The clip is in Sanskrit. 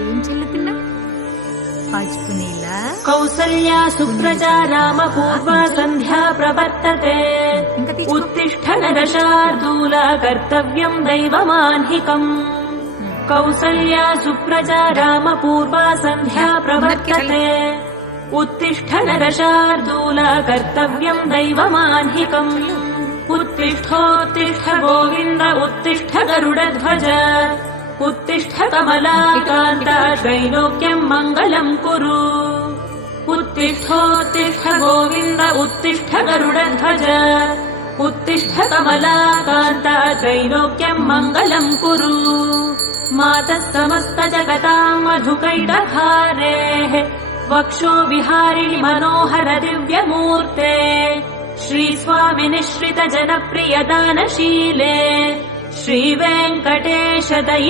ఏం చెల్లుతున్నా పాచుకునేలా కౌసల్యా సుప్రజా రామ పూర్వా సంధ్యా ప్రవర్తతే ఉత్తిష్ఠ నరశార్దూల కర్తవ్యం దైవమాన్హికम् కౌసల్యా సుప్రజా రామ పూర్వా సంధ్యా ప్రవర్తతే ఉత్తిష్ఠ నరశార్దూల కర్తవ్యం దైవమాన్హికम् उत्तिष्ठोत्तिष्ठ गोविन्द उत्तिष्ठ गरुडध्वज उत्तिष्ठ कमलाकान्त त्रैलोक्यम् मङ्गलम् कुरु उत्तिष्ठोत्तिष्ठ गोविन्द उत्तिष्ठ गरुडध्वज उत्तिष्ठ कमलाकान्त त्रैलोक्यम् मङ्गलम् कुरु मातः समस्त जगताम् मधुकैटभारेः वक्षो विहारिणि मनोहर दिव्यमूर्ते श्रीस्वामिनिश्रित जनप्रिय दानशीले श्रीवेङ्कटेश दयि